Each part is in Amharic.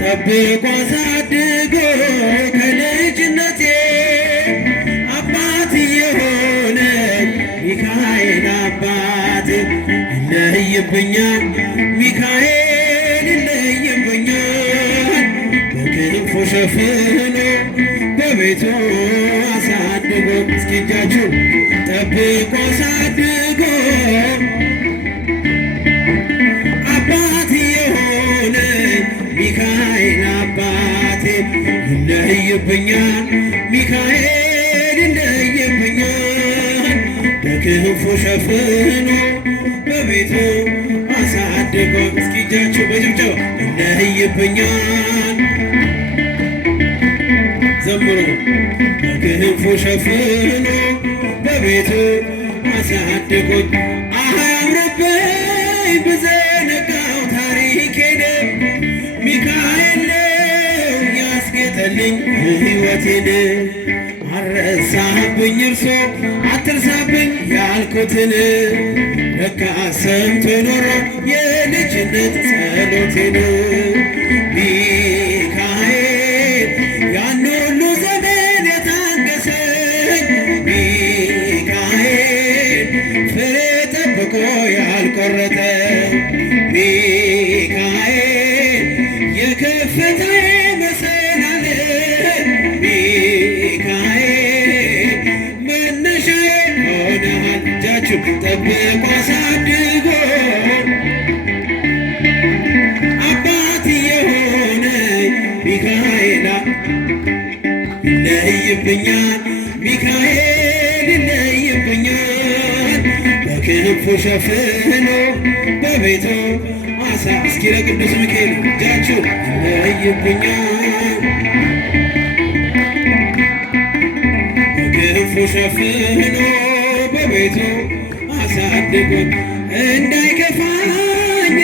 ጠብቆ አሳድጎ ከልጅነቴ አባት የሆነ ሚካኤል አባቴ ይለይብኛል ሚካኤል ይለይብኛል በክንፉ ሸፍኖ በቤቱ አሳድጎ እስኪ እጃችሁ ጠብቆ አሳድጎ አባት የሆነ ሚካኤል አባቴ ይለይብኛል ሚካኤል ይለይብኛል በክንፉ ሸፍኖ በቤቱ አሳድጎ እስኪ እጃችሁ በጭብጨባ ይለይብኛል ዘምሩ በክንፉ ሸፍኖ በቤቱ አሳድጎኝ አያምርብኝ ብዘነጋው ታሪኬን ሚካኤል ነው ያስጌጠልኝ ሕይወቴን አረሳብኝ እርሶ አትርሳብኝ ያልኩትን ለካ ሰምቶ ኖሮ የልጅነት ጸሎቴን ሚካኤል ያን ሁሉ ዘመን የታገሰኝ ሚካኤል ፍሬ ጠብቆ ያልቆረጠ ሚካኤል የከፍታዬ መሰላል ሚካኤል መነሻዬ ሆነሃል እጃችሁ ጠብቆ አሳድጎ አባት የሆነ ሚካኤል ይለይብኛል ሚካኤል ይለይብኛል በክንፉ ሸፍኖ በቤቱ አሳ እስኪ ለቅዱስ ሚካኤል እጃችሁ ይለይብኛል በክንፉ ሸፍኖ በቤቱ አሳድጎኝ እንዳይከፋኝ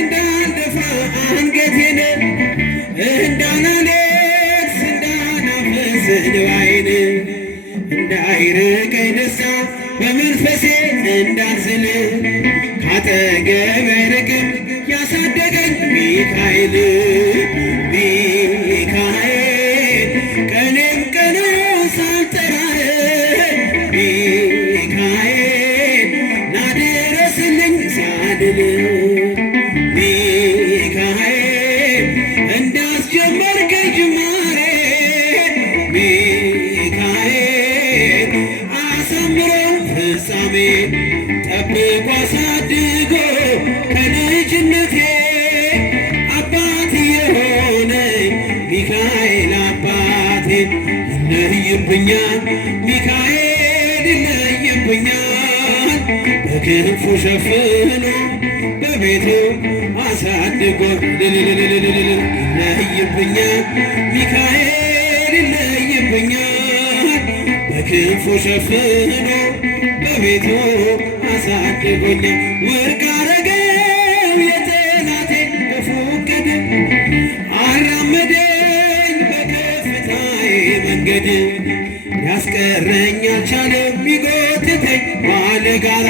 እንዳልደፋ አንገቴን እንዳላለቅስ እንዳላፈስ እንባዬን እንዳይርቀኝ ደስታ በመንፈሴ እንዳልዝል ካጠገቤ አይርቅም ያሳደገኝ ሚካኤል ሚካኤል ቀኔም ቀኑ ሳልጠራህ ሚካኤል ናድረስልኝ ሳድል ሚካኤል እንዳስጀመርከኝ ጅማሬ ሚካኤል አሳምሮ ፍጻሜ ጠብቆ አሳድጎ ከልጅነቴ አባት የሆነኝ ሚካኤል አባቴ ይለይብኛል ሚካኤል ይለይብኛል በክንፉ ሸፍኖ በቤቱ አሳድጎ ይለይብኛል ሚካኤል ይለይብኛል በክንፉ ሸፍኖ በቤቱ አሳድጎኛል ወርቅ አረገው የጠላቴ ክፉ ዕቅድ አራመደኝ በከፍታዬ መንገድ ያስቀረኝ አልቻለም ሚጎትተኝ ባለጋራ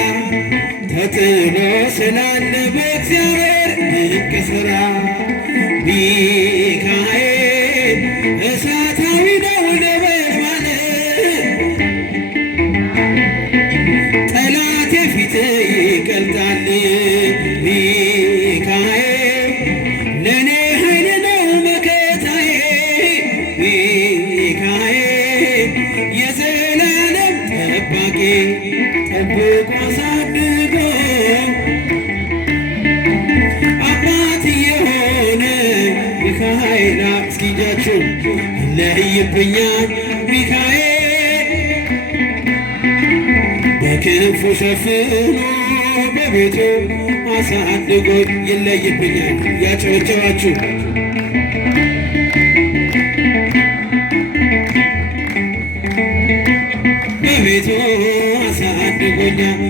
ተጥሎ ስላለ በእግዚአብሔር ድንቅ ሥራ ሚካኤል እሳታዊ ነው ነበልባል ጠላቴ ፊት ይቀልጣል ሚካኤል ለእኔ ኃይል ነው መከታዬ ሚካኤል የዘላለም ጠባቂ ጠብቆ አሳድጎ አባት የሆነ ሚካኤል እስኪ እጃችሁ ይለይብኛል ሚካኤል በክንፉ ሸፍኖ በቤቱ አሳድጎ ይለይብኛል ያጨበጨባችሁ በቤቱ አሳድጎኛል